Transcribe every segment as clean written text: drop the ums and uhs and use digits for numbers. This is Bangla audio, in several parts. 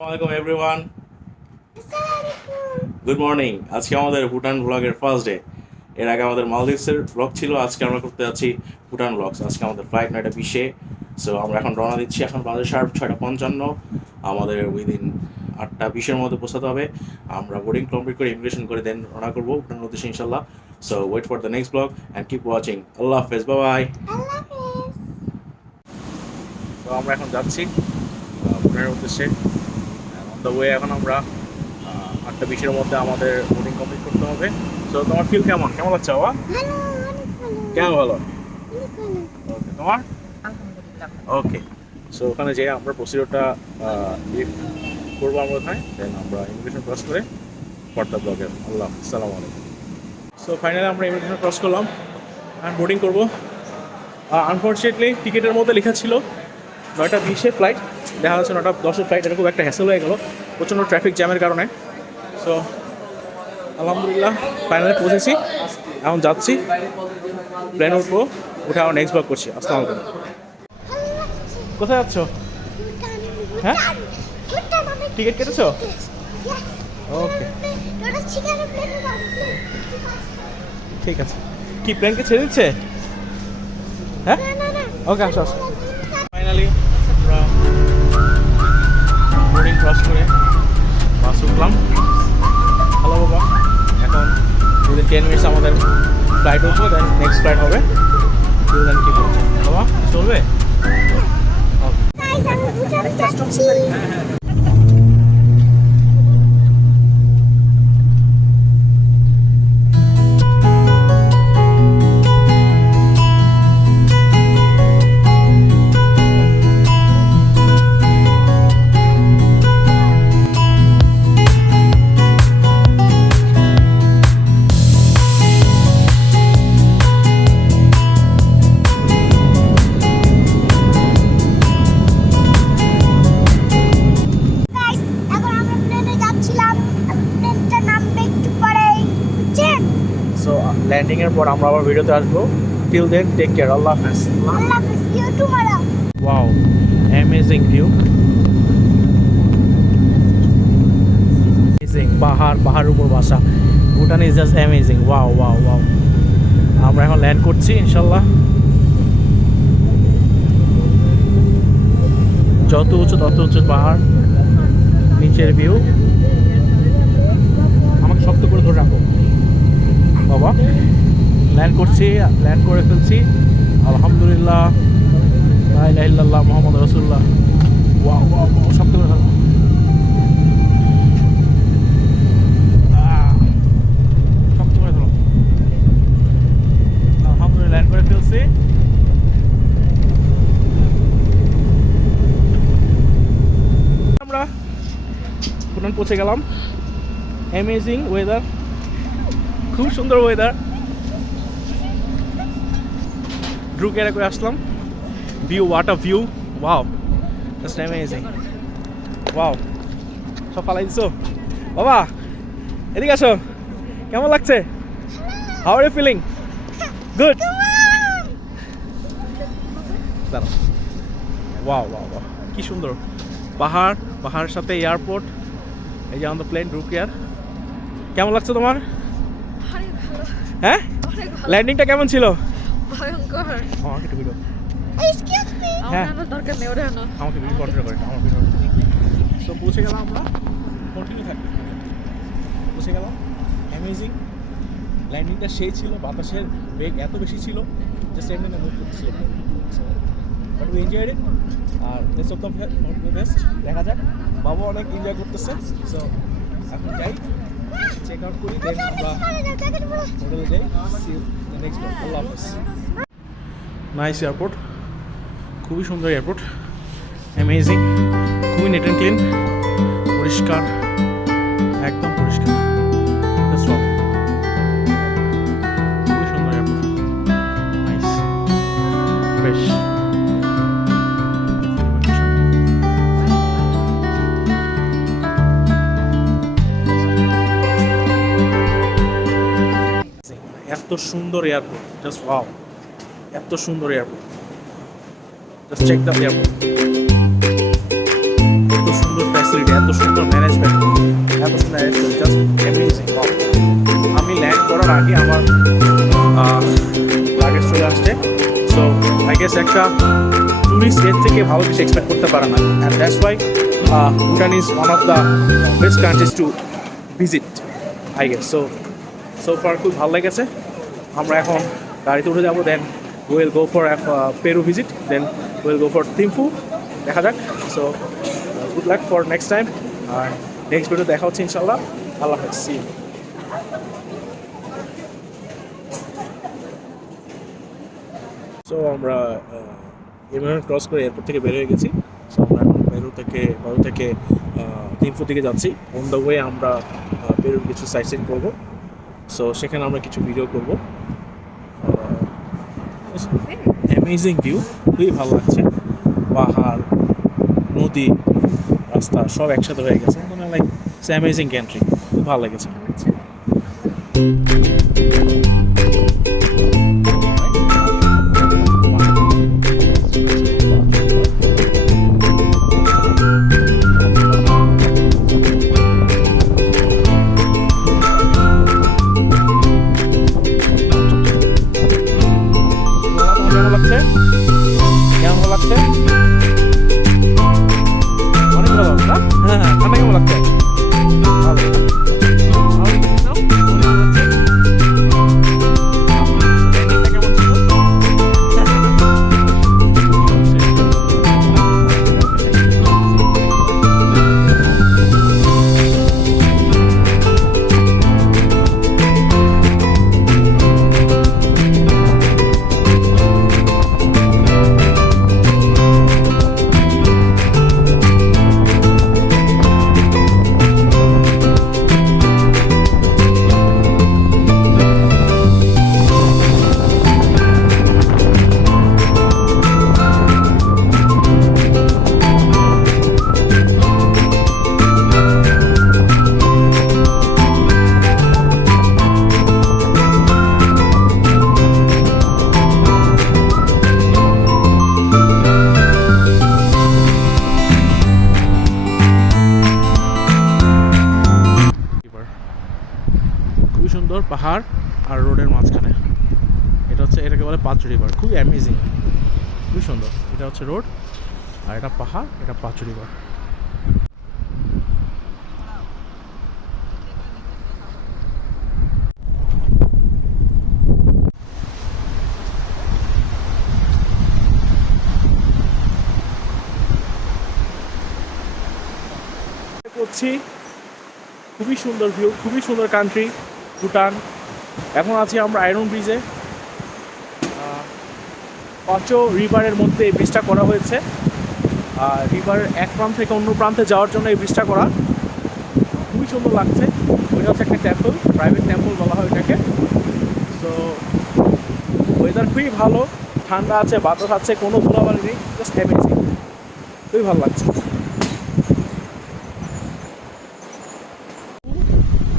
আসসালামু এভরিওয়ান, গুড মর্নিং। আজকে আমাদের ভুটান ব্লগের ফার্স্ট ডে। এর আগে আমাদের মালদ্বীপসের ব্লগ ছিল, আজকে আমরা করতে যাচ্ছি ভুটান ব্লগস। আজকে আমাদের ফ্লাইট 9টা 20-এ। সো আমরা এখন রওনা দিচ্ছি। এখন বাজে শার্প 6টা 55। আমাদের উইদিন 8টা 20-এর মধ্যে পৌঁছাতে হবে। আমরা বোর্ডিং কমপ্লিট করে ইমিগ্রেশন করে দেন রওনা করবো ভুটানের উদ্দেশ্যে ইনশাল্লাহ। So wait for the next blog and keep watching. Allah হাফেজ, বাই বাই। তো আমরা এখন যাচ্ছি ভুটানের উদ্দেশ্যে। অন দ্য ওয়ে এখন আমরা 8টা 20-এর মধ্যে আমাদের বোর্ডিং কমপ্লিট করতে হবে। তো তোমার ফিল কেমন কেমন লাগছে বাবা? ভালো, অনেক ভালো, কেমন ভালো? অনেক ভালো। ওকে, তোমার? আলহামদুলিল্লাহ। ওকে। সো ওখানে যেয়ে আমরা প্রসিডিওরটা লিভ করবো আমরা ওখানে, দেন আমরা ইমিগ্রেশন ক্রস করে পর্দা ব্লগের। আল্লাহ, আসসালামু আলাইকুম। সো ফাইনালি আমরা ইমিগ্রেশন ক্রস করলাম আর বোর্ডিং করবো। আনফর্চুনেটলি টিকিটের মধ্যে লেখা ছিল 9টা 20-এ ফ্লাইট, দেখা যাচ্ছে 9টা 10-এর ফ্লাইট। এরকম একটা হ্যাসেল হয়ে গেল প্রচণ্ড ট্রাফিক জ্যামের কারণে। সো আলহামদুলিল্লাহ ফাইনালি পৌঁছেছি, এখন যাচ্ছি, প্লেনে উঠবো, উঠে আমার নেক্সট ব্লগ করছি। আসসালামু আলাইকুম। কোথায় যাচ্ছ? হ্যাঁ? টিকিট কেটেছো? ওকে, ঠিক আছে। কি প্লেনকে ছেড়ে দিচ্ছে? হ্যাঁ, ওকে, আসো আসো। ফাইনালি আমরা বোর্ডিং ক্রস করে বাস উঠলাম। হ্যালো বাবা, এখন যদি 10 মিনিটস আমাদের ফ্লাইট উঠবো, দেন নেক্সট ফ্লাইট হবে। দেন কী করছে বাবা, চলবে? সো ল্যান্ডিংয়ের পর আমরা আবার ভিডিওতে আসবো। টিল দেন টেক কেয়ার, আল্লাহ হাফেজ। ওয়াও, অ্যামেজিং ভিউ, পাহাড়ের উপর বাসা। Bhutan is just amazing. Wow wow wow. আমরা এখন ল্যান্ড করছি ইনশাল্লাহ। যত উঁচু তত উঁচু পাহাড়, নিচের ভিউ। আমাকে শক্ত করে ধরে রাখো বাবা। ল্যান্ড করছি, ল্যান্ড করে ফেলছি। আলহামদুলিল্লাহ, লা ইলাহা ইল্লাল্লাহ মুহাম্মদ রাসূলুল্লাহ। ওয়াও ওয়াও ওয়াও, শক্ত করে ধরো। শক্ত করে ধরো। আলহামদুলিল্লাহ, ল্যান্ড করে ফেলছি। আমরা ভুটান পৌঁছে গেলাম। অ্যামেজিং ওয়েদার, খুব সুন্দর ওয়েদার। ড্রুকেরা করে আসলাম। View, what a view, wow, just amazing. Wow, সব ফালাই দিছো বাবা। এদিকে আসো, কেমন লাগছে? How are you feeling? Good. দাঁড়াও। ওয়াও ওয়াও ওয়াও, কি সুন্দর পাহাড়, পাহাড়ের সাথে এয়ারপোর্ট। এই যে আমাদের প্লেন ড্রুকেয়ার। কেমন লাগছে তোমার? অনেক ভালো, হ্যাঁ, অনেক ভালো। ল্যান্ডিংটা কেমন ছিল? ভয়ঙ্কর। আমাকে একটু ভিডিও, আমার হ্যাঁ। জানার দরকার নেই, ওটা না। আমাকে ভিডিও কন্ট্রোল করে, আমার ভিডিও। তো পৌঁছে গেলাম আমরা, কন্টিনিউ থাকবে। পৌঁছে গেলাম, অ্যামেজিং। ল্যান্ডিংটা সেই ছিল, বাতাসের বেগ এত বেশি ছিল, জাস্ট এমনি মুভ করতেছিল। But we enjoyed it. আর বেস্ট অফ দ্য বেস্ট, দেখা যাক। বাবা অনেক এনজয় করতেছে। সো এখন যাই, চেক আউট করি, দেন আমরা হোটেলে যাই। See you the next blog. Allah হাফেজ। নাইস এয়ারপোর্ট, খুবই সুন্দর এয়ারপোর্ট, অ্যামেজিং, খুবই নেট অ্যান্ড ক্লিন, পরিষ্কার, একদম পরিষ্কার। খুবই সুন্দর এয়ারপোর্ট, নাইস, ফ্রেশ। এত সুন্দর এয়ারপোর্ট, জাস্ট ওয়াও, এত সুন্দর airport. Just check the airport. এত সুন্দর ফ্যাসিলিটি, এত এত সুন্দর ম্যানেজমেন্ট, এত সুন্দর অ্যারেঞ্জমেন্ট, জাস্ট অ্যামেজিং। আমি ল্যান্ড করার আগে আমার লাগেজ চলে আসছে। সো আই গেস একটা টুরিস্ট এর থেকে ভালো কিছু এক্সপেক্ট করতে পারে না, and that's why Bhutan is one of the best countries to visit I guess. So far খুব ভালো লেগেছে। আমরা এখন গাড়িতে উঠে যাবো, then will go for Paro visit, then will go for Thimphu. দেখা যাক। So good luck for next time, R next video দেখা হচ্ছে ইনশাল্লাহ। আল্লাহ হাফেজ, সি ইউ। সো আমরা এমএন ক্রস করে এয়ারপোর্ট থেকে বের হয়ে গেছি। সো আমরা এখন পেরু থেকে থিম্ফু দিকে যাচ্ছি। অন দ্য ওয়ে আমরা পেরুর কিছু সাইট সিন করবো। সো সেখানে আমরা কিছু ভিডিও করবো। অ্যামেজিং ভিউ, খুবই ভালো লাগছে। পাহাড়, নদী, রাস্তা সব একসাথে হয়ে গেছে, মানে লাইক ইটস অ্যামেজিং কান্ট্রি। খুব ভালো লেগেছে। কেমন লাগছে? কেমন লাগছে? অনেক ভালো লাগছে না? হ্যাঁ, ঠান্ডা কেমন লাগছে? ভালো। কেমন ছিল? খুবই সুন্দর পাহাড় আর রোডের মাঝখানে। এটাকে বলে পাঁচ রিভার। খুবই অ্যামেজিং, খুবই সুন্দর। এটা হচ্ছে রোড, আর এটা পাহাড়, এটা পাঁচ রিভার। করছি, খুবই সুন্দর ভিউ, খুবই সুন্দর কান্ট্রি ভুটান। এখন আছি আমরা আয়রন ব্রিজে। পাঁচো রিভারের মধ্যে এই ব্রিজটা করা হয়েছে। আর রিভারের এক প্রান্ত থেকে অন্য প্রান্তে যাওয়ার জন্য এই ব্রিজটা করা। খুবই সুন্দর লাগছে। ওইটা হচ্ছে একটা টেম্পল, প্রাইভেট টেম্পল বলা হয় এটাকে। সো ওয়েদার খুবই ভালো, ঠান্ডা আছে, বাতাস আছে, কোনো ধুলাবালি নেই, জাস্ট অ্যামেজিং। খুবই ভালো লাগছে।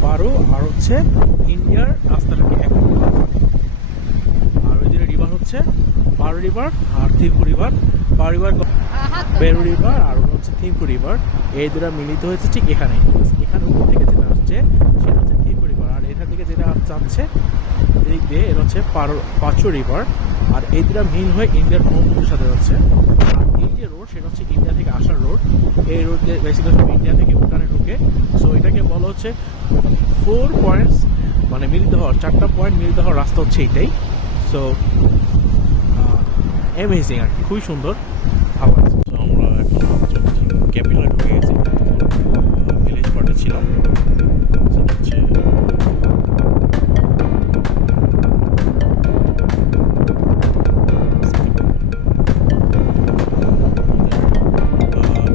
পারো আর হচ্ছে ইন্ডিয়ার রাস্তাটাকে এখন, আর ওই দিকে রিভার হচ্ছে পারো রিভার আর থিম্ফু রিভার। পারো রিভার, পেরু রিভার, আর ওটা হচ্ছে থিম্ফু রিভার। এই দুটা মিলিত হয়েছে ঠিক এখানে। এখানে উপর থেকে যেটা আসছে সেটা হচ্ছে থিম্ফু রিভার, আর এখান থেকে যেটা যাচ্ছে এই দিয়ে এটা হচ্ছে পাঁচো রিভার। আর এই দুটা মিল হয়ে ইন্ডিয়ার ব্রহ্মপুত্রের সাথে যাচ্ছে। আর এই যে রোড সেটা হচ্ছে ইন্ডিয়া থেকে আসার রোড। এই রোড দিয়ে বেসিক্যালি ইন্ডিয়া থেকে ভুটানে ঢুকে। সো এটাকে বলা হচ্ছে 4 পয়েন্টস, মানে মিলিত হওয়ার 4টা পয়েন্ট মিলিত হওয়ার রাস্তা হচ্ছে এইটাই। সো অ্যামেজিং আর কি, খুবই সুন্দর, ভালো লাগছে। সো আমরা এখন ক্যাপিটালে ঢুকে গেছি, ভিলেজ পার্টে ছিলাম। সেটা হচ্ছে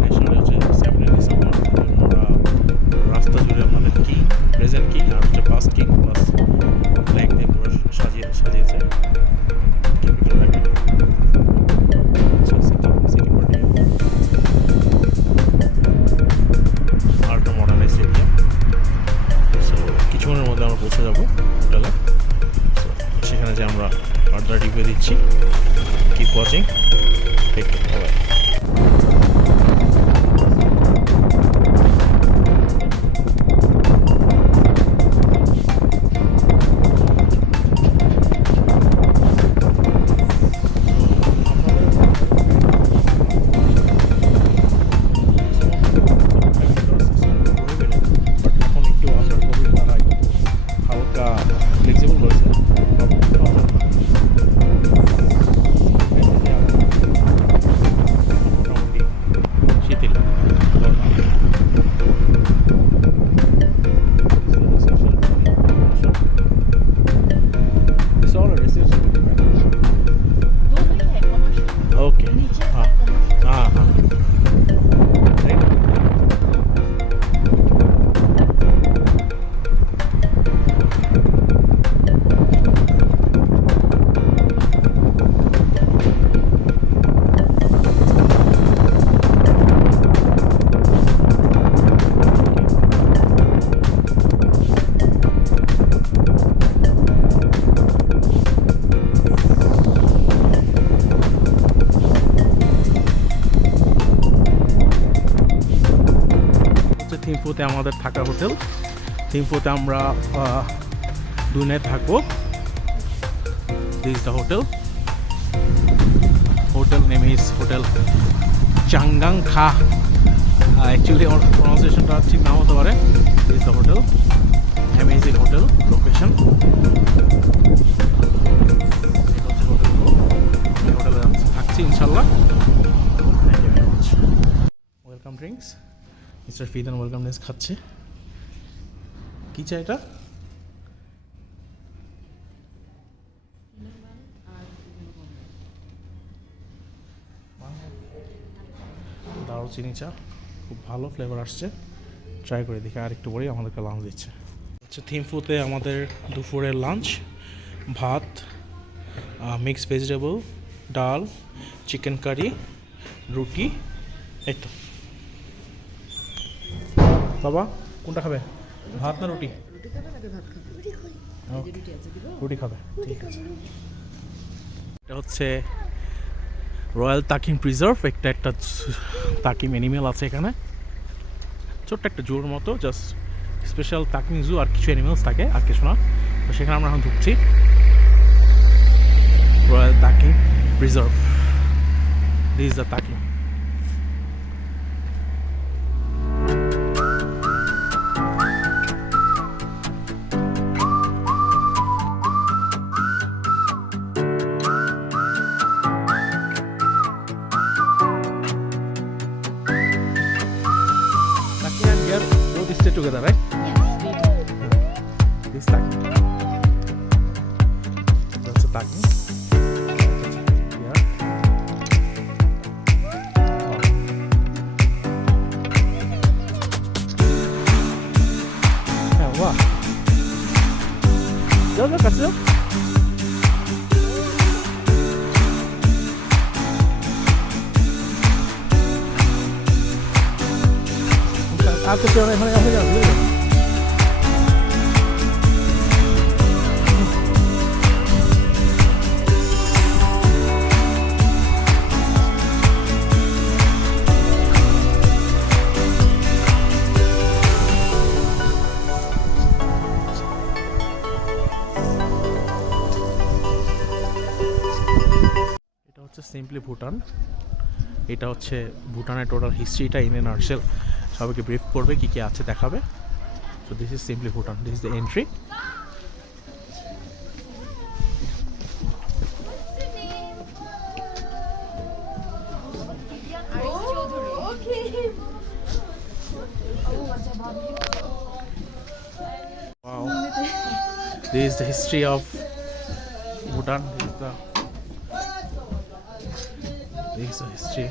ন্যাশনাল হচ্ছে 7 ডিসেম্বর। আমরা রাস্তা জুড়ে আমাদের কিং, প্রেজেন্ট কিং আর হচ্ছে পাস্ট কিং প্লাস ফ্ল্যাগ দিয়ে পুরো সাজিয়েছে ক্যাপিটালটাকে। সিটি পার্টি আর একটা মডার্নাইজড এরিয়া। সো কিছুক্ষণের মধ্যে আমরা পৌঁছে যাবো হোটেলে। সেখানে যে আমরা ফার্দার রিভিউ দিচ্ছি। Keep watching, take care, bye. থিম্পুতে আমাদের থাকা হোটেল। থিম্পুতে আমরা 2 নাইট থাকবো। This the hotel. Hotel name is hotel Changangkha. Actually আমার প্রনাউন্সিয়েশনটা ঠিক নাও হতে পারে। This the hotel, amazing hotel location. হোটেলে থাকছি ইনশাল্লাহ। Welcome drinks, mister Fidan welcome drinks খাচ্ছে। কি চাই এটা? দারুচিনি চা, খুব ভালো ফ্লেভার আসছে। ট্রাই করে দেখি, আর একটু পরেই আমাদেরকে লাঞ্চ দিচ্ছে। হচ্ছে থিম্পুতে আমাদের দুপুরের লাঞ্চ, ভাত, মিক্সড ভেজিটেবল, ডাল, চিকেন কারি, রুটি। এই তো বাবা কোনটা খাবে, ভাত না রুটি? রুটি খাবে, ঠিক আছে। এটা হচ্ছে রয়্যাল তাকিম প্রিজার্ভ। একটা তাকিম অ্যানিমেল আছে এখানে, ছোট্ট একটা জুর মতো, জাস্ট স্পেশাল তাকিম জু। আর কিছু অ্যানিমেলস থাকে, আর কিছু না। তো সেখানে আমরা এখন ঢুকছি। Royal takin preserve, this is the takin. Taki and here both stay together, right? This Taki. That's a Taki. Yeah. Oh. Wow. Yo, kasih. Aku siapa yang hanya dulu. এটা হচ্ছে সিম্পলি ভুটান। এটা হচ্ছে ভুটানের টোটাল হিস্ট্রিটা ইন এ নাটশেল সবাইকে ব্রিফ করবে, কী কী আছে দেখাবে। So this is simply Bhutan, this is the entry. Wow. This is the history of Bhutan. This is the history.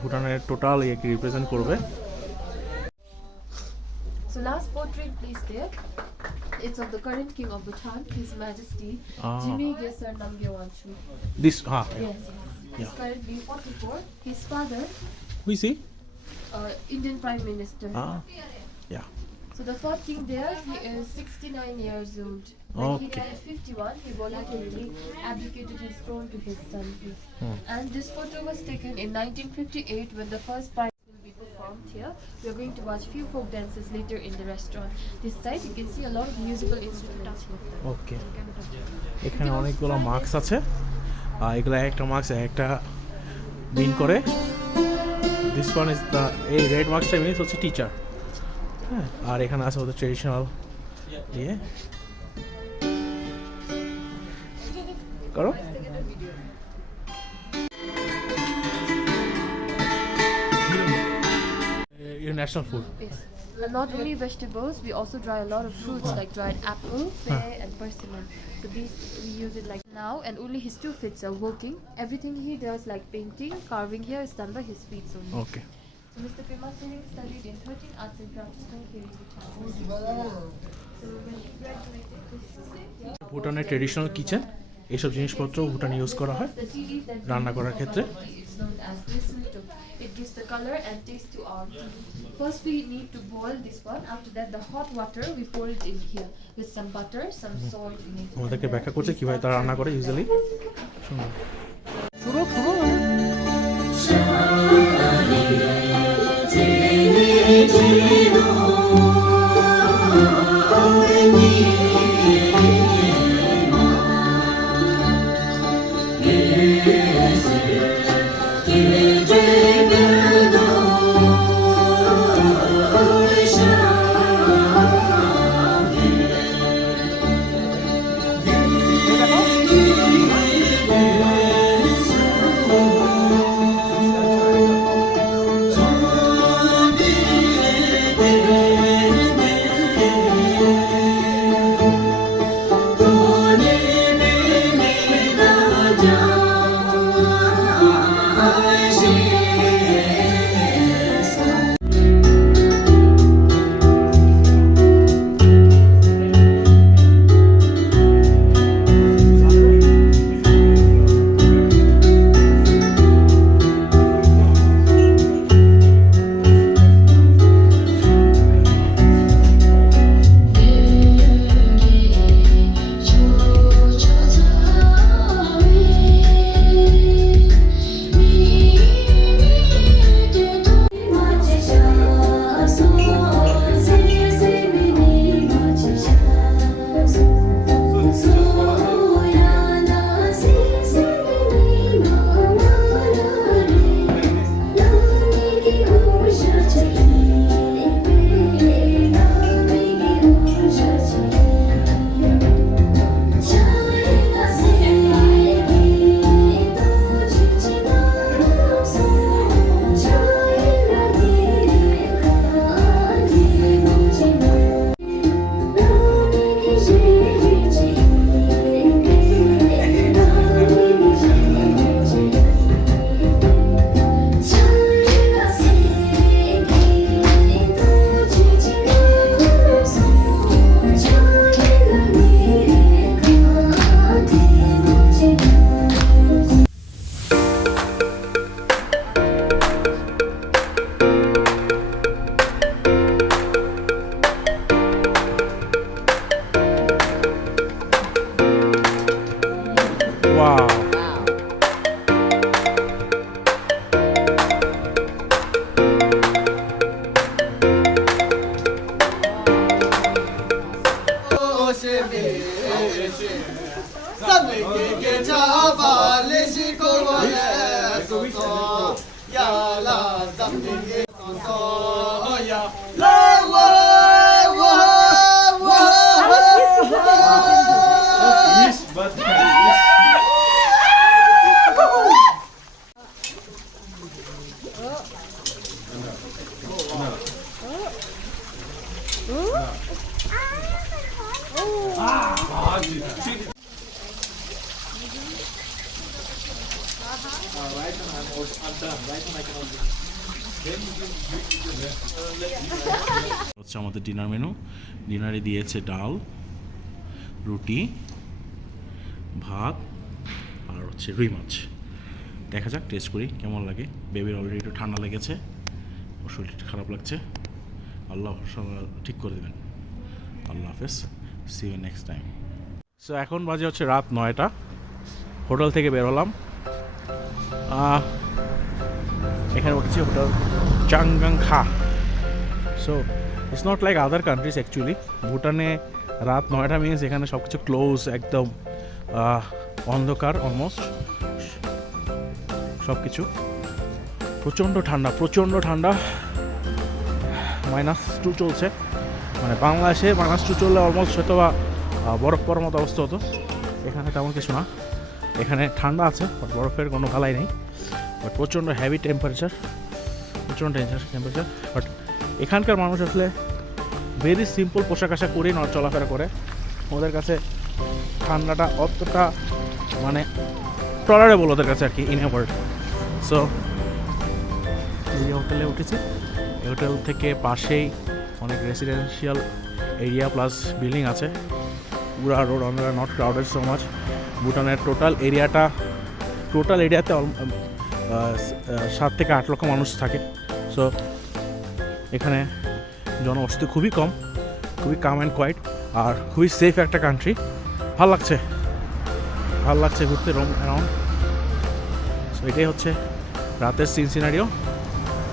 ভুটানের টোটাল ইয়েকে রিপ্রেজেন্ট করবে। So last portrait placed there, it's of the current king of Bhutan, His Majesty Jimmy Gesar Namgyal Wangshu. This Yes, yes. He's currently 44. His father, who is he? Indian Prime Minister. Yeah. So the fourth king there, he is 69 years old. When he Okay. died at 51, he voluntarily abdicated his throne to his son. And this photo was taken in 1958 when the first prime will be performed here. We are going to watch few folk dances later in the restaurant. This side you can see a lot of musical instruments here. ওকে, এখানে অনেকগুলো মার্কস আছে। এগুলো একটা মার্কস একটা বিন করে। দিস ওয়ান ইজ দ্য, এই রেড মার্কসটা মিনস হচ্ছে টিচার। হ্যাঁ, আর এখানে আছে ওদের ট্রেডিশনাল ইয়ে। করো। Your national food. Yes. And not only vegetables, we also dry a lot of fruits like dried apple, pear, and persimmon. So these we use it like now, and only his 2 feet are working. Everything he does, like painting, carving here, is done by his feet only. Okay. So Mr. Pema Singh studied in 13 arts and crafts school here in Bhutan. So when he graduated, ভুটানের ট্রেডিশনাল কিচেন, এইসব জিনিসপত্র ভুটানে ইউজ করা হয় the tea leaf that রান্না করার ক্ষেত্রে। is known as mistletoe. It gives the color and taste to our tea. First we need to boil this one. After that the hot water we pour it in here with some butter, some salt in it. আমাদেরকে ব্যাখ্যা করছে কিভাবে তারা রান্না করে ইউজুয়ালি। সুন্দর। শুরু শুরু ওয়াও হচ্ছে আমাদের ডিনার মেনু। ডিনারে দিয়েছে ডাল, রুটি, ভাত আর হচ্ছে রুই মাছ। দেখা যাক, টেস্ট করি কেমন লাগে। বেবির অলরেডি একটু ঠান্ডা লেগেছে, ওর শরীরটা খারাপ লাগছে। আল্লাহ ঠিক করে দেবেন। আল্লাহ হাফেজ, see you next time. So এখন বাজে হচ্ছে রাত 9টা। হোটেল থেকে বের হলাম। এখানে উঠেছি hotel Changangkha. So it's not like other countries actually. ভুটানে রাত 9টা মিনস এখানে সব কিছু ক্লোজ, একদম অন্ধকার অলমোস্ট সব কিছু। প্রচণ্ড ঠান্ডা, -2 চলছে। মানে বাংলাদেশে -2 চললে অলমোস্ট হয়তো বা বরফ পড়ার মতো অবস্থা হতো। এখানে তেমন কিছু না, এখানে ঠান্ডা আছে বাট বরফের কোনো গালাই নেই। বাট প্রচণ্ড হেভি টেম্পারেচার, বাট এখানকার মানুষ আসলে ভেরি সিম্পল পোশাক আশাক করেই চলাফেরা করে। ওদের কাছে ঠান্ডাটা অতটা মানে টলারেবল ওদের কাছে আর কি, ইন এ ওয়ার্ড। সো এই হোটেলে উঠেছি। এই হোটেল থেকে পাশেই অনেক রেসিডেন্সিয়াল এরিয়া প্লাস বিল্ডিং আছে। পুরা road on not crowded so much. ভুটানের টোটাল এরিয়াতে 7 থেকে 8 লক্ষ মানুষ থাকে। সো এখানে জনবসতি খুবই কম, খুবই কাম অ্যান্ড কোয়াইট, আর খুবই সেফ একটা কান্ট্রি। ভাল লাগছে ঘুরতে রোম অ্যারাউন্ড। সো এটাই হচ্ছে রাতের সিন সিনারিও।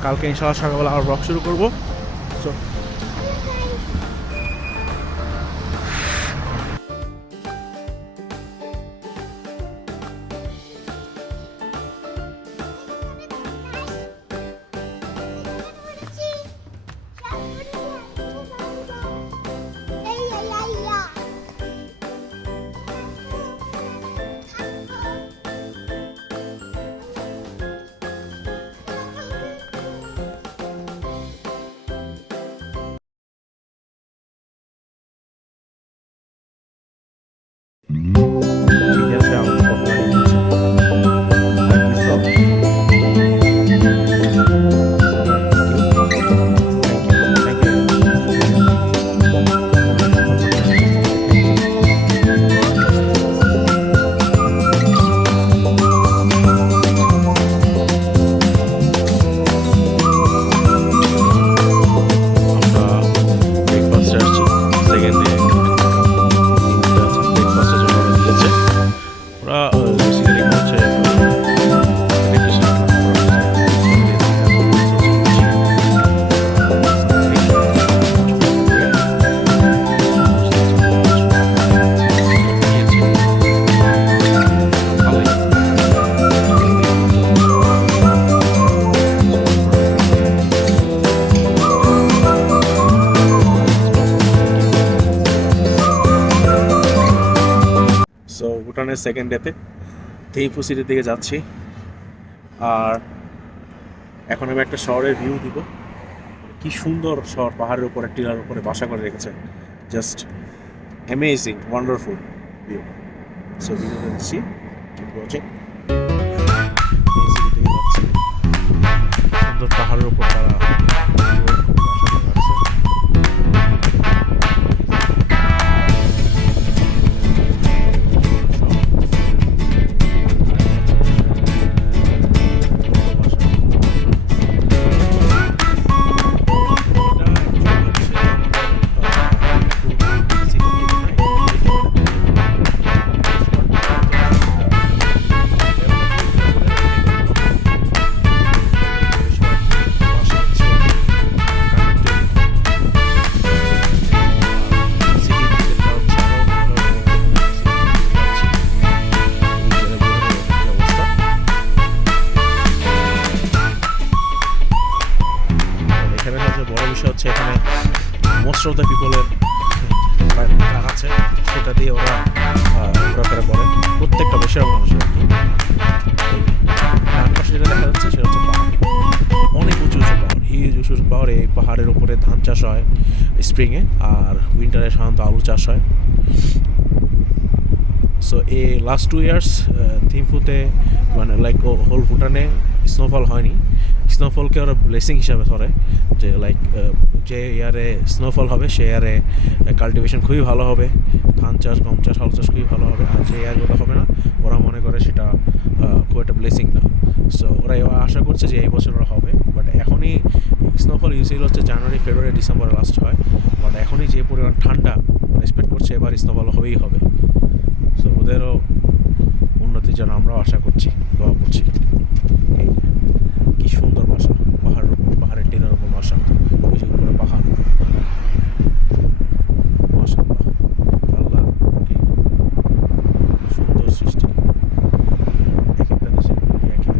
কালকে ইনশাআল্লাহ সকালবেলা আবার ব্লগ শুরু করবো। সো ঠিক আছে আমার কথা বলছি আর কি সব সো ভুটানের সেকেন্ড ডেতে থিম্পু সিটির দিকে যাচ্ছি। আর এখন আমি একটা শহরের ভিউ দিব। কি সুন্দর শহর, পাহাড়ের উপরে টিলার উপরে বাসা করে রেখেছে, just amazing wonderful view. So ভিডিওটা দিচ্ছি, কিপ ওয়াচিং। এই সিটি থেকে যাচ্ছি, সুন্দর পাহাড়ের উপর তারা বাসা করে রাখছে। এখানে মোস্ট অফ দ্য পিপলের কার আছে, সেটা দিয়ে ওরা ঘোরাফেরা করে। প্রত্যেকটা বেশিরভাগ মানুষের ডান পাশে যেটা দেখা যাচ্ছে সেটা হচ্ছে পাহাড়, অনেক উঁচু উঁচু পাহাড়, হিউজ উঁচু উঁচু পাহাড়। এই পাহাড়ের উপরে ধান চাষ হয় স্প্রিংয়ে, আর উইন্টারে সাধারণত আলু চাষ হয়। সো এই লাস্ট 2 years থিম্পুতে মানে লাইক হোল ভুটানে স্নোফল হয়নি। স্নোফলকে ওরা ব্লেসিং হিসাবে ধরে, যে লাইক যে ইয়ারে স্নোফল হবে সে ইয়ারে কাল্টিভেশন খুবই ভালো হবে, ধান চাষ, গম চাষ, আলু চাষ খুবই ভালো হবে। আর যে ইয়ারগুলো হবে না, ওরা মনে করে সেটা খুব একটা ব্লেসিং না। সো ওরা এবার আশা করছে যে এই বছর ওরা হবে। বাট এখনই স্নোফল ইউজুয়ালি হচ্ছে জানুয়ারি, ফেব্রুয়ারি, ডিসেম্বরে লাস্ট হয়। বাট এখনই যে পরিমাণ ঠান্ডা এক্সপেক্ট করছে এবার স্নোফল হবেই হবে। সো ওদেরও উন্নতির জন্য আমরাও আশা করছি, দোয়া করছি। কি সুন্দর বাসা, পাহাড়ের টিলার উপর বাসা, ওই যে উপরে পাহাড়। মাশাআল্লাহ, আল্লাহ কি সুন্দর সৃষ্টি। এক একটা দেশের একই।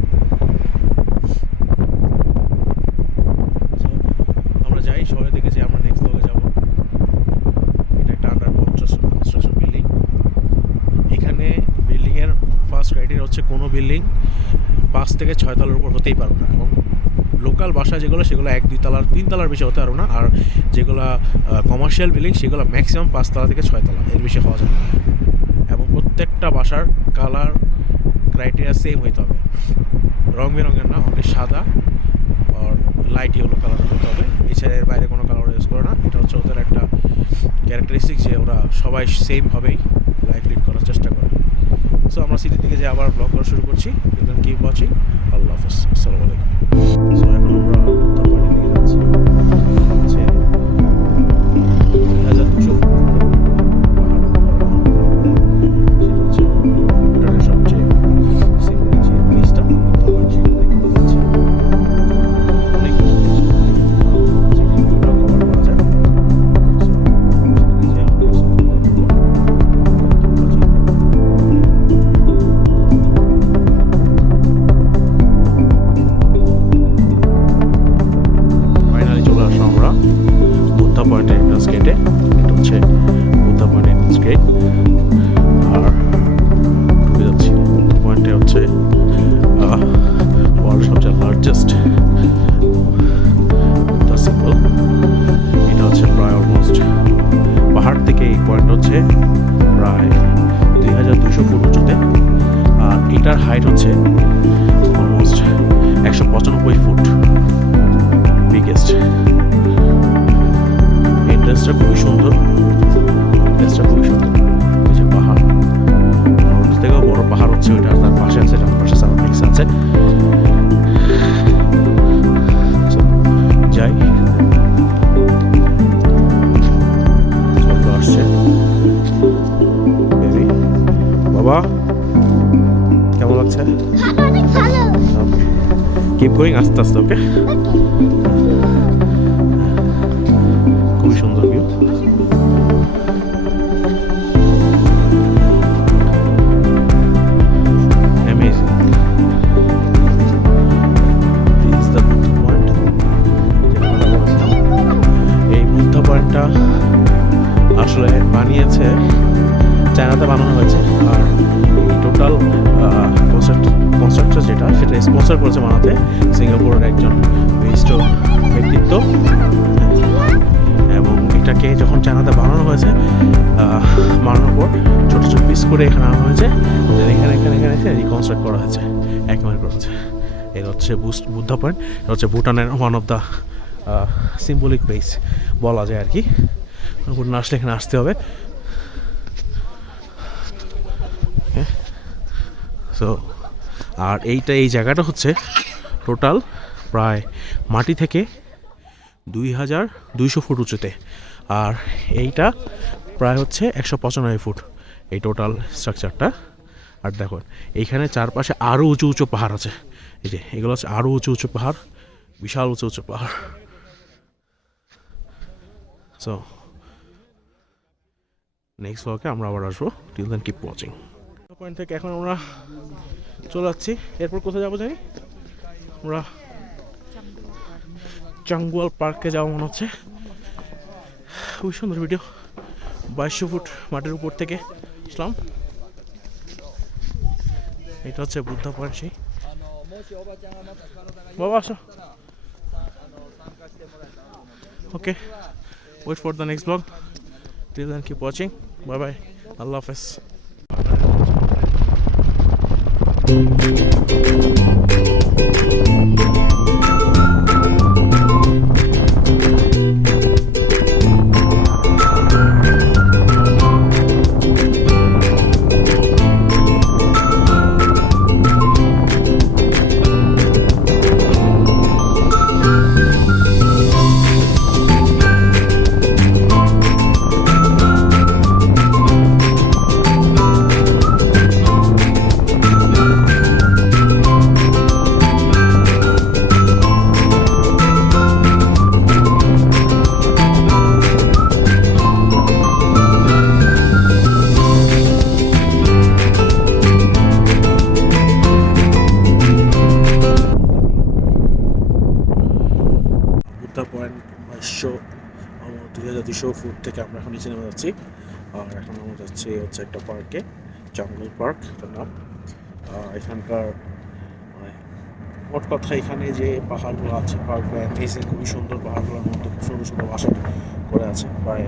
আমরা যাই শহরের দিকে, যে আমরা নেক্সট ব্লগে যাব। এটা একটা আন্ডার কনস্ট্রাকশন বিল্ডিং। এখানে বিল্ডিংয়ের ফার্স্ট ক্রাইটেরিয়া হচ্ছে কোনো বিল্ডিং 5 থেকে 6 তলার উপর হতেই পারবে না। এবং লোকাল বাসা যেগুলো, সেগুলো 1-2 তলার 3 তলার বেশি হতে পারবে না। আর যেগুলো কমার্শিয়াল বিল্ডিং, সেগুলো ম্যাক্সিমাম 5 তলা থেকে 6 তলা, এর বেশি হওয়া যাবে না। এবং প্রত্যেকটা বাসার কালার ক্রাইটেরিয়া সেম হইতে হবে, রং বেরঙের না, অনলি সাদা আর লাইট ইয়েলো কালার হতে হবে। এছাড়া এর বাইরে কোনো কালার ইউজ করে না। এটা হচ্ছে ওদের একটা ক্যারেক্টারিস্টিক, যে ওরা সবাই সেমভাবেই লাইফ লিড করার চেষ্টা করে। সো আমরা সিটির দিকে যে আবার ব্লগ করা শুরু করছি। You can keep watching. Allah হাফেজ, আসসালামু আলাইকুম। সো এখন আমরা তারপরে দিকে যাচ্ছি, হচ্ছে 2200 পাহাড়। সেটা হচ্ছে ভুটানের সবচেয়ে সিম্পল যে ব্রিজটা, তারপর সেটা দেখতে পাচ্ছি অনেক বুদ্ধা পয়েন্টের এন্ট্রান্স গেটে। এটা হচ্ছে বুদ্ধা পয়েন্ট এন্ট্রান্স গেট। আর ঢুকে যাচ্ছি বুদ্ধা পয়েন্টে। হচ্ছে ওয়ার্ল্ড সবচেয়ে লার্জেস্ট বুদ্ধা সিম্বল। এটা হচ্ছে প্রায় অলমোস্ট পাহাড় থেকে এই পয়েন্ট হচ্ছে প্রায় 2200 ফুট উঁচুতে। আর এটার হাইট হচ্ছে অলমোস্ট 195 ফুট, বিগেস্ট। এন্ট্রান্সটা খুবই সুন্দর, এন্ট্রান্সটা খুবই সুন্দর। এই যে পাহাড়, ওর থেকেও বড় পাহাড় হচ্ছে ওইটা, তার পাশে আছে, ডান পাশে সারাউন্ডিংস আছে। যাই, আসছে বেবি। বাবা কেমন লাগছে? অনেক ভালো। কিপ গোয়িং, আস্তে আস্তে। ওকে, খুবই সুন্দর view. Amazing. This the Buddha point. এই বুদ্ধা পয়েন্টটা আসলে বানিয়েছে, চায়নাতে বানানো হয়েছে। আর এই টোটাল কনস্ট্রাকচার যেটা, সেটা স্পন্সর করেছে বানাতে সিঙ্গাপুরের একজন বিশিষ্ট ব্যক্তিত্ব। এবং এটাকে যখন চায়নাতে বানানো হয়েছে, বানানোর পর ছোটো ছোটো পিস করে এখানে আনা হয়েছে, এখানে এখানে এখানে এসে রিকনস্ট্রাক্ট করা হয়েছে, একেবারে করা হয়েছে। এটা হচ্ছে বুদ্ধা পয়েন্ট। এটা হচ্ছে ভুটানের one of the symbolic place বলা যায় আর কি। ভুটান আসলে এখানে আসতে হবে। সো আর এই জায়গাটা হচ্ছে টোটাল প্রায় মাটি থেকে 2200 ফুট উঁচুতে। আর এইটা প্রায় হচ্ছে 195 ফুট এই টোটাল স্ট্রাকচারটা। আর দেখুন এইখানে চারপাশে আরও উঁচু উঁচু পাহাড় আছে। এই যে এগুলো হচ্ছে আরও উঁচু উঁচু পাহাড়, বিশাল উঁচু উঁচু পাহাড়। সো নেক্সট ব্লগে আমরা আবার আসবো। Till then keep watching. Point থেকে এখন আমরা চলে যাচ্ছি। এরপর কোথায় যাবো জানি? আমরা চাঙ্গুয়াল পার্কে যাওয়া মনে হচ্ছে। খুবই সুন্দর ভিডিও। 2200 ফুট মাটির উপর থেকে আসলাম। এটা হচ্ছে বুদ্ধা পয়েন্ট। সেই বাবা আসো। Okay, wait for the next blog. Till then keep watching. Bye bye, Allah হাফেজ। বুদ্ধা পয়েন্ট 2200 ফুট থেকে আমরা এখন নিচে নেমে যাচ্ছি। আর এখন আমরা যাচ্ছি হচ্ছে একটা পার্কে, জঙ্গল পার্ক এটার নাম। এখানকার মানে মোট কথা এখানে যে পাহাড়গুলো আছে, পাহাড়গুলো অ্যামেজিং, খুবই সুন্দর। পাহাড়গুলোর মধ্যে খুব সুন্দর সুন্দর বাসা করে আছে। প্রায়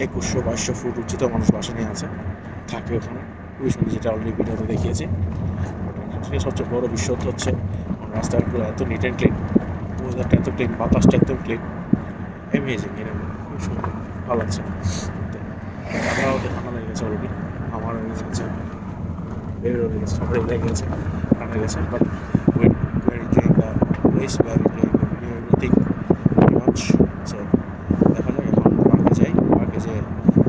2100-2200 ফুট উচ্চতা মানুষ বাসা নিয়ে আছে, থাকে ওখানে। খুবই সুন্দর, যেটা অলরেডি ভিডিওতে দেখিয়েছি। এখানে সবচেয়ে বড় বিশেষত্ব হচ্ছে রাস্তাগুলো এত নিট অ্যান্ড ক্লিন, ওয়েদারটা এত ক্লিন, বাতাসটা একদম ক্লিন, অ্যামেজিং। এরকম খুব সুন্দর, ভালো লাগছে। আমারও ঠান্ডা লেগে গেছে অলরেডি, আমারও লেগে গেছে, বেবিরও লেগে গেছে, সবারই লেগে গেছে, ঠান্ডা গেছে। But we are enjoying the place, we are enjoying the video, everything very much. So দেখা যাক এখন পার্কে যাই, পার্কে যেয়ে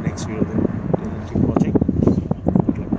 নেক্সট ভিডিও দেবো। Keep watching. গুড লাক।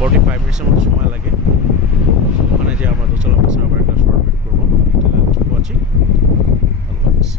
45 মিনিটের মতো সময় লাগে। ওখানে যে আমরা দোতলা পাসের আবার একটা শর্ট ভিডিও করবো। Keep watching. আল্লাহ হাফেজ।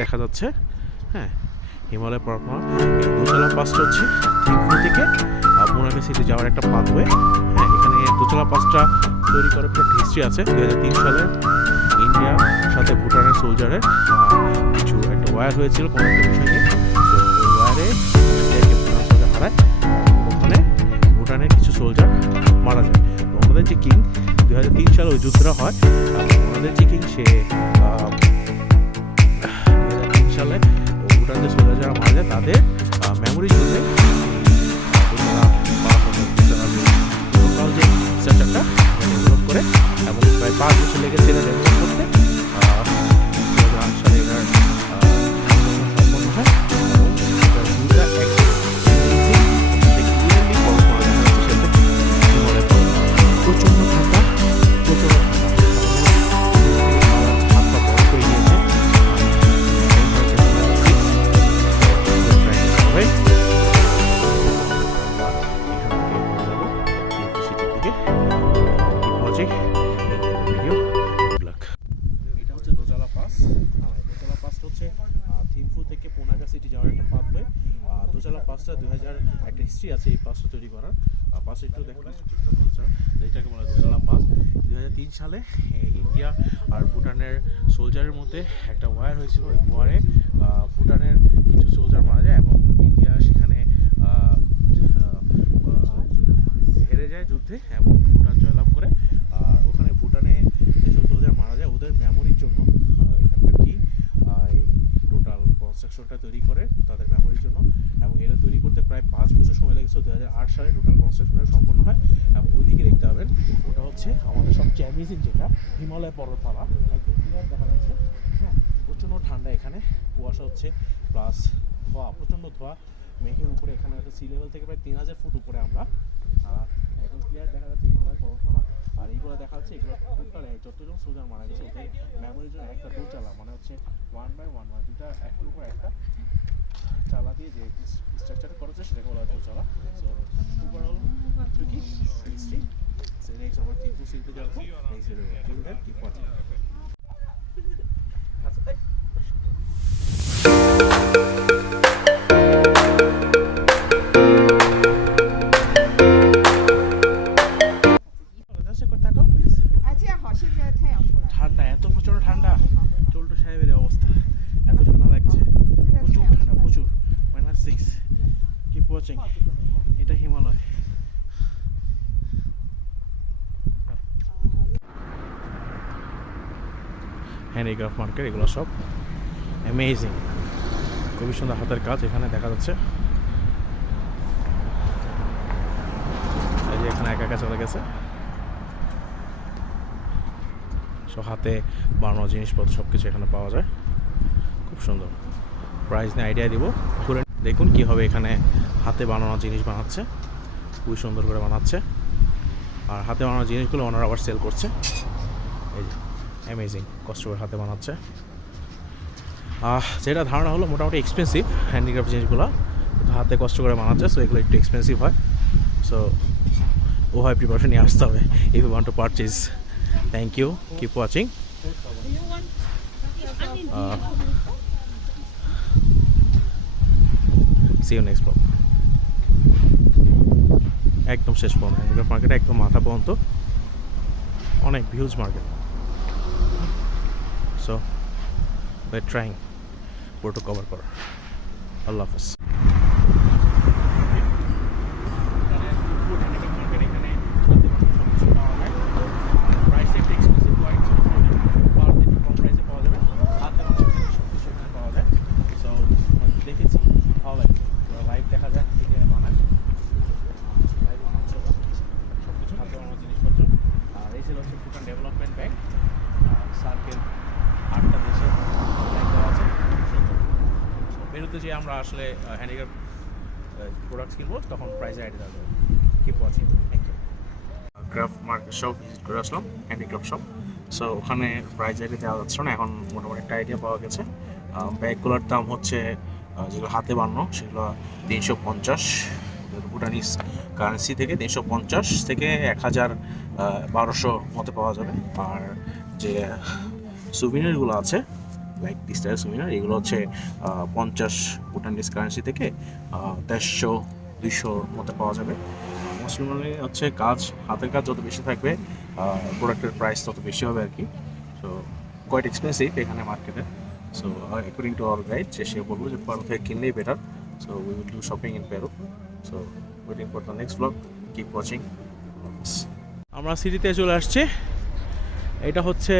দেখা যাচ্ছে, হ্যাঁ, হিমালয় পর্বতমালা। এই দোতলা পাসটা হচ্ছে থিম্পু থেকে মোনাগাসিতে যাওয়ার একটা পাথওয়ে। হ্যাঁ, এখানে দোতলা পাসটা তৈরি করার একটা হিস্ট্রি আছে। 2003 সালে ইন্ডিয়ার সাথে ভুটানের সোলজারের কিছু একটা ওয়্যার হয়েছিল কোনো একটা বিষয় নিয়ে। তো ওই ওয়্যারে ভুটান সোলজার হারায়, ওখানে ভুটানের কিছু সোলজার মারা যায়। তো ওনাদের যে কিং 2003 সালে ওই যুদ্ধটা হয়, ওনাদের যে কিং সে সালে ভুটানের সোলজার যারা মারা যায় তাদের মেমোরির জন্য যে স্ট্রাকচারটা ডেভেলপ করে এবং প্রায় 5 বছর লেগেছে এটা ডেভেলপ করতে। 2008 সালে এটার সম্পন্ন হয় এবং এটার দুইটা প্রচণ্ড ঠান্ডা, প্রচণ্ড হাত পা বরফ হয়ে গিয়েছে। এটা হচ্ছে দোতলা পাস। দোতলা পাসটা হচ্ছে থিম্পু থেকে মোনাগাসিটি যাওয়ার একটা পাথওয়ে। দোতলা পাসটা 2000 একটা হিস্ট্রি আছে এই পাসটা তৈরি করার। পাশে একটু দেখুন, এটাকে বলা হয় দোতলা পাস। 2003 সালে ইন্ডিয়া আর ভুটানের সোলজারের মধ্যে একটা ওয়্যার হয়েছিল। ওই ওয়্যারে ভুটানের কিছু সোলজার মারা যায় এবং ইন্ডিয়া সেখানে হেরে যায় যুদ্ধে এবং ভুটান জয়লাভ করে। আর ওখানে ভুটানে যেসব সোলজার মারা যায় ওদের মেমোরির জন্য এখানকার কি এই টোটাল কনস্ট্রাকশনটা তৈরি করে তাদের মেমোরির জন্য। এবং এটা তৈরি করতে প্রায় 5 বছর সময় লেগেছে। 2008 সালে টোটাল কনস্ট্রাকশনটা সম্পন্ন হয়। এবং ওইদিকে দেখতে পাবেন ওটা হচ্ছে আমাদের সবচেয়ে অ্যামেজিং যেটা হিমালয় পর্বতমালা, একদম ক্লিয়ার দেখা যাচ্ছে। হ্যাঁ, প্রচণ্ড ঠান্ডা এখানে, কুয়াশা হচ্ছে প্লাস ধোঁয়া, প্রচণ্ড ধোঁয়া মেঘের উপরে। এখানে হচ্ছে সি লেভেল থেকে প্রায় 3000 ফুট উপরে আমরা। একদম ক্লিয়ার দেখা যাচ্ছে হিমালয় পর্বতমালা। আর এইগুলো দেখা যাচ্ছে এগুলো টোটাল যতজন সোলজার মারা গেছে ওদের মেমোরির জন্য একটা ডোর চালা, মানে হচ্ছে 1 বাই 1 মানে দুটা একটার উপর একটা চালা দিয়ে যে স্ট্রাকচারটা করা হচ্ছে সেটাকে বলা হয় ডোর চালা। সো ওভারঅল একটু কি হিস্ট্রি So next আমরা টিপু সিটে যাবো এই সিটে টিপু টিপু আছে আচ্ছা ঠান্ডা এত প্রচন্ড ঠান্ডা চুলটো সাহেবের অবস্থা এত ঠান্ডা লাগছে প্রচুর ঠান্ডা প্রচুর -6 কিপ ওয়াচিং এটা হিমালয় হ্যান্ডিক্রাফট মার্কেট এগুলো সব অ্যামেজিং খুবই সুন্দর হাতের কাজ এখানে দেখা যাচ্ছে এই যে এখানে একা একা চলে গেছে সব হাতে বানানো জিনিসপত্র সব কিছু এখানে পাওয়া যায় খুব সুন্দর প্রাইস নিয়ে আইডিয়া দিব ঘুরে দেখুন কীভাবে এখানে হাতে বানানো জিনিস বানাচ্ছে খুবই সুন্দর করে বানাচ্ছে আর হাতে বানানো জিনিসগুলো ওনারা আবার সেল করছে এই যে অ্যামেজিং কষ্ট করে হাতে বানাচ্ছে যেটা ধারণা হলো মোটামুটি এক্সপেন্সিভ হ্যান্ডিক্রাফট জিনিসগুলো হাতে কষ্ট করে বানাচ্ছে সো এগুলো একটু এক্সপেন্সিভ হয় সো ওভাবে প্রিপারেশন নিয়ে আসতে হবে if you want to purchase thank you keep watching see you next blog একদম শেষ পর্যন্ত হ্যান্ডিক্রাফট মার্কেট একদম মাথা পর্যন্ত অনেক huge market so we're trying পুরোটা কভার করার আল্লাহ হাফেজ দেখেছি ভালো লাগে লাইভ দেখা যায় বানায় লাইভ বানাচ্ছে সব কিছু হাতে বানানো জিনিসপত্র আর এই ছিল হচ্ছে ভুটান ডেভেলপমেন্ট ব্যাংক সার্কেল 8টা দেশে ব্যাংক দেওয়া আছে বেরোতে যে আমরা আসলে হ্যান্ডিক্রাফট প্রোডাক্টস কিনবো তখন প্রাইস আইডি দেওয়া যাবে keep watching thank you craft market shop visit করে আসলাম হ্যান্ডিক্রাফট শপ সো ওখানে প্রাইস আইডি দেওয়া যাচ্ছে না এখন মোটামুটি একটা আইডিয়া পাওয়া গেছে ব্যাগগুলোর দাম হচ্ছে যেগুলো হাতে বানানো সেগুলো 350 ভুটানিস কারেন্সি থেকে 350 থেকে 1200 মতো পাওয়া যাবে আর যে সুভিনিয়ারগুলো আছে লাইক দিস টাইপ সুভিনিয়ার এগুলো হচ্ছে 50 ভুটানিস কারেন্সি থেকে 150-200 মতো পাওয়া যাবে মুসলিমে হচ্ছে কাজ হাতের কাজ যত বেশি থাকবে প্রোডাক্টের প্রাইস তত বেশি হবে আর কি সো কোয়াইট এক্সপেন্সিভ এখানে মার্কেটে so according to our guide সে বলবো যে পেরু থেকে কিনলেই better so we will do shopping in Paro so waiting for the next blog keep watching আমরা সিটিতে চলে আসছি এটা হচ্ছে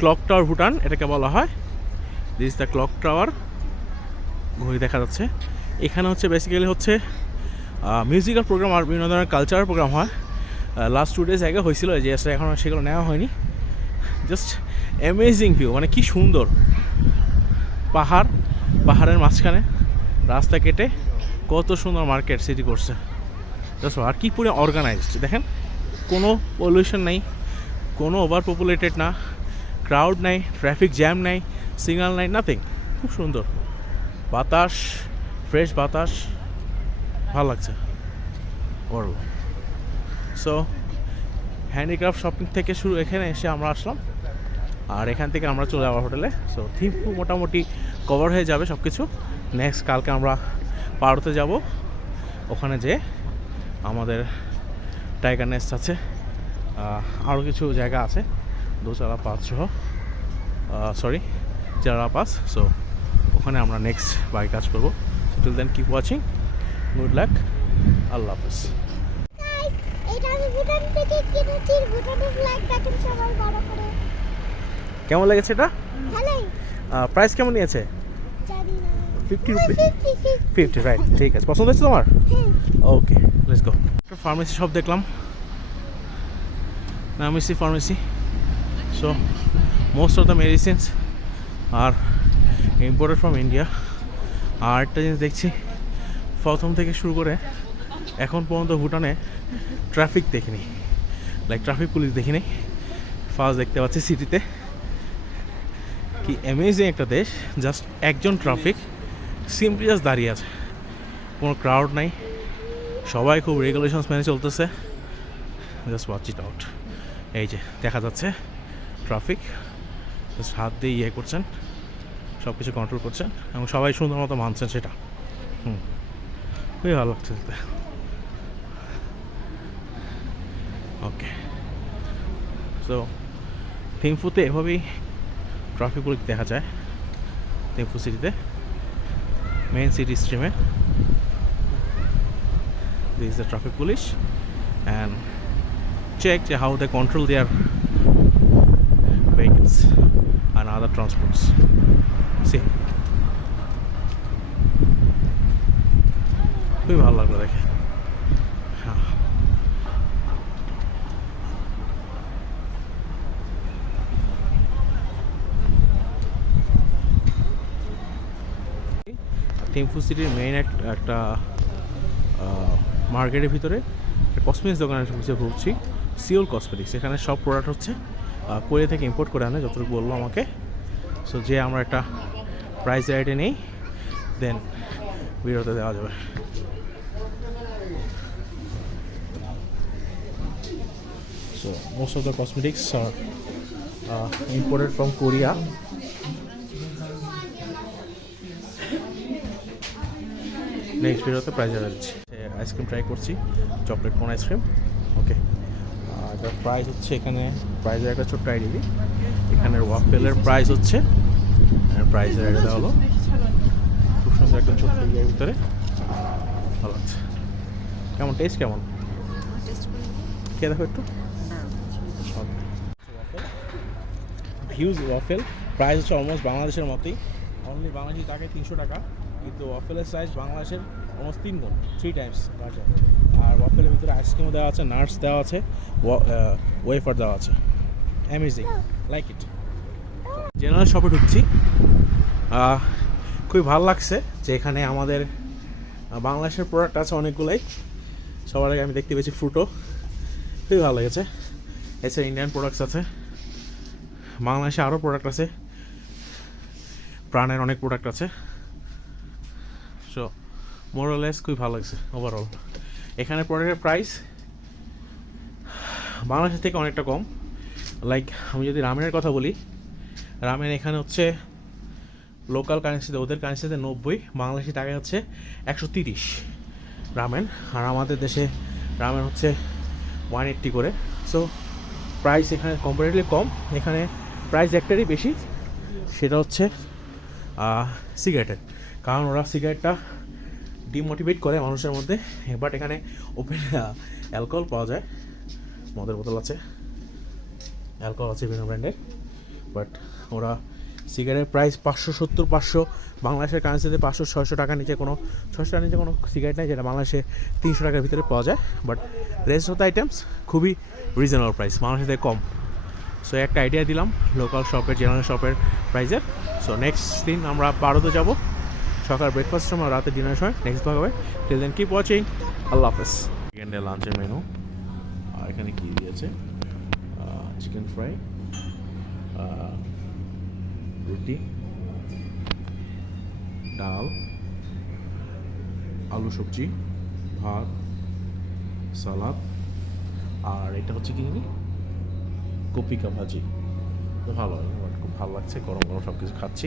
ক্লক টাওয়ার ভুটান এটাকে বলা হয় this is the clock tower ঘড়ি দেখা যাচ্ছে এখানে হচ্ছে বেসিক্যালি হচ্ছে মিউজিক্যাল প্রোগ্রাম আর বিভিন্ন ধরনের কালচারাল প্রোগ্রাম হয় লাস্ট 2 days আগে হয়েছিল যে এখন সেগুলো নেওয়া হয়নি জাস্ট অ্যামেজিং ভিউ মানে কি সুন্দর পাহাড়ের মাঝখানে রাস্তা কেটে কত সুন্দর মার্কেট সিটি করছে জাস্ট আর কি পুরো অর্গানাইজড দেখেন কোনো পলিউশন নাই কোনো ওভার পপুলেটেড না ক্রাউড নাই ট্রাফিক জ্যাম নাই সিগন্যাল নাই নাথিং খুব সুন্দর বাতাস ফ্রেশ বাতাস ভালো লাগছে ওরও সো হ্যান্ডিক্রাফট শপিং থেকে শুরু এখানে এসে আমরা আসলাম আর এখান থেকে আমরা চলে যাবো হোটেলে সো থিম্পু মোটামুটি কভার হয়ে যাবে সব কিছু নেক্সট কালকে আমরা পারোতে যাব ওখানে যে আমাদের টাইগার নেস্ট আছে আরও কিছু জায়গা আছে দোচালা পাস সহ সরি চারা পাস সো ওখানে আমরা নেক্সট বাই কাজ করবো till then keep watching good luck Allah হাফেজ এটা আমি ভুটান থেকে কিনেছি ভুটানের ফ্ল্যাগ দেখেন সবাই বড় করে কেমন লেগেছে এটা ভালোই প্রাইস কেমন নিয়েছে জানি না 50 রুপি 50 50 রাইট ঠিক আছে পছন্দ হয়েছে তোমার ওকে লেটস গো একটা ফার্মেসি শপ দেখলাম নামিসি pharmacy so most of the medicines are imported from India আর একটা জিনিস দেখছি প্রথম থেকে শুরু করে এখন পর্যন্ত ভুটানে ট্রাফিক দেখিনি লাইক ট্রাফিক পুলিশ দেখিনি ফার্স্ট দেখতে পাচ্ছি সিটিতে কি অ্যামেজিং একটা দেশ জাস্ট একজন ট্রাফিক সিম্পলি জাস্ট দাঁড়িয়ে আছে কোনো ক্রাউড নাই সবাই খুব রেগুলেশনস মেনে চলতেছে, জাস্ট ওয়াচ ইট আউট। এই যে দেখা যাচ্ছে ট্রাফিক, জাস্ট হাত দিয়ে ইয়ে করছেন, সব কিছু কন্ট্রোল করছেন এবং সবাই সুন্দর মতো মানছেন সেটা। খুবই ভালো লাগছে। ওকে, সো থিম্ফুতে এভাবেই ট্রাফিক পুলিশ দেখা যায়। থিম্ফু সিটিতে মেইন সিটি স্ট্রিমে this is the traffic police and check how they control their vehicles and other transports. See, খুবই ভালো লাগলো দেখে। থিম্ফু সিটির মেইন একটা মার্কেটের ভিতরে একটা কসমেটিক্স দোকানের পিছিয়ে ঘুরছি, সিওল কসমেটিক্স। এখানে সব প্রোডাক্ট হচ্ছে কোরিয়া থেকে ইম্পোর্ট করে আনে, যতটুকু বললো আমাকে। সো যে আমরা একটা প্রাইস আইডে নেই, দেন ভিডিওতে দেওয়া যাবে। So most of the cosmetics are imported from Korea. Next ভিডিওতে প্রাইস যাচ্ছে। আইসক্রিম ট্রাই করছি, চকলেট কোন আইসক্রিম। ওকে, এটার প্রাইস হচ্ছে, এখানে প্রাইসের একটা ছোট্ট আইডিয়া দিই। এখানের ওয়াফেলের প্রাইস হচ্ছে, প্রাইসের আইডিয়া দেওয়া হলো খুব সুন্দর একটা ছোট্ট ইয়ের ভিতরে। ভালো লাগছে। কেমন টেস্ট, কেমন খেয়ে দেখো একটু। ভিউজ ওয়াফেল প্রাইস হচ্ছে অলমোস্ট বাংলাদেশের মতোই, অনলি বাংলাদেশি টাকায় 300 টাকা, কিন্তু ওয়াফেলের সাইজ বাংলাদেশের অলমোস্ট 3 গুণ, 3 টাইমস লার্জার। আর ওয়াফেলের ভিতরে আইসক্রিমও দেওয়া আছে, নাটস দেওয়া আছে, ওয়েফার দেওয়া আছে। Amazing, like it. জেনারেল শপে ঢুকছি, খুবই ভালো লাগছে যে এখানে আমাদের বাংলাদেশের প্রোডাক্ট আছে অনেকগুলোই। সবার আগে আমি দেখতে পেয়েছি ফ্রুটো, খুবই ভালো লেগেছে। এছাড়া ইন্ডিয়ান প্রোডাক্টস আছে, বাংলাদেশে আরও প্রোডাক্ট আছে, প্রাণের অনেক প্রোডাক্ট আছে। সো মোরলেস খুবই ভালো লাগছে ওভারঅল। এখানে প্রোডাক্টের প্রাইস বাংলাদেশের থেকে অনেকটা কম। লাইক আমি যদি রামেনের কথা বলি, রামেন এখানে হচ্ছে লোকাল কারেন্সিতে, ওদের কারেন্সিতে 90, বাংলাদেশি টাকায় হচ্ছে 130 রামেন। আর আমাদের দেশে রামেন হচ্ছে 180 করে। সো প্রাইস এখানে কম্পারেটিভলি কম। এখানে প্রাইস একটারই বেশি, সেটা হচ্ছে সিগারেটের, কারণ ওরা সিগারেটটা ডিমোটিভেট করে মানুষের মধ্যে। বাট এখানে ওপেন অ্যালকোহল পাওয়া যায়, মদের বোতল আছে, অ্যালকোহল আছে বিভিন্ন ব্র্যান্ডের। বাট ওরা সিগারেটের প্রাইস 570, 500 বাংলাদেশের কারেন্সিতে 500-600 টাকার নিচে কোনো 600 টাকার নিচে কোনো সিগারেট নেই, যেটা বাংলাদেশে 300 টাকার ভিতরে পাওয়া যায়। But rest of the items খুবই রিজনেবল প্রাইস, বাংলাদেশের থেকে কম। সো একটা আইডিয়া দিলাম লোকাল শপের, জেনারেল শপের প্রাইসের। সো নেক্সট দিন আমরা ভারতে যাব, সকাল ব্রেকফাস্ট সময়, রাতে ডিনার সময়। নেক্সট ভাগ হবে। Till then keep watching, Allah হাফেজ। সেকেন্ডে লাঞ্চের মেনু, আর এখানে কী দিয়েছে, চিকেন ফ্রাই, রুটি, ডাল, আলু সবজি, ভাত, সালাদ, আর এটা হচ্ছে কি জানি, কপিকা ভাজি। তো ভালো, খুব ভালো লাগছে, গরম গরম সব কিছু খাচ্ছি।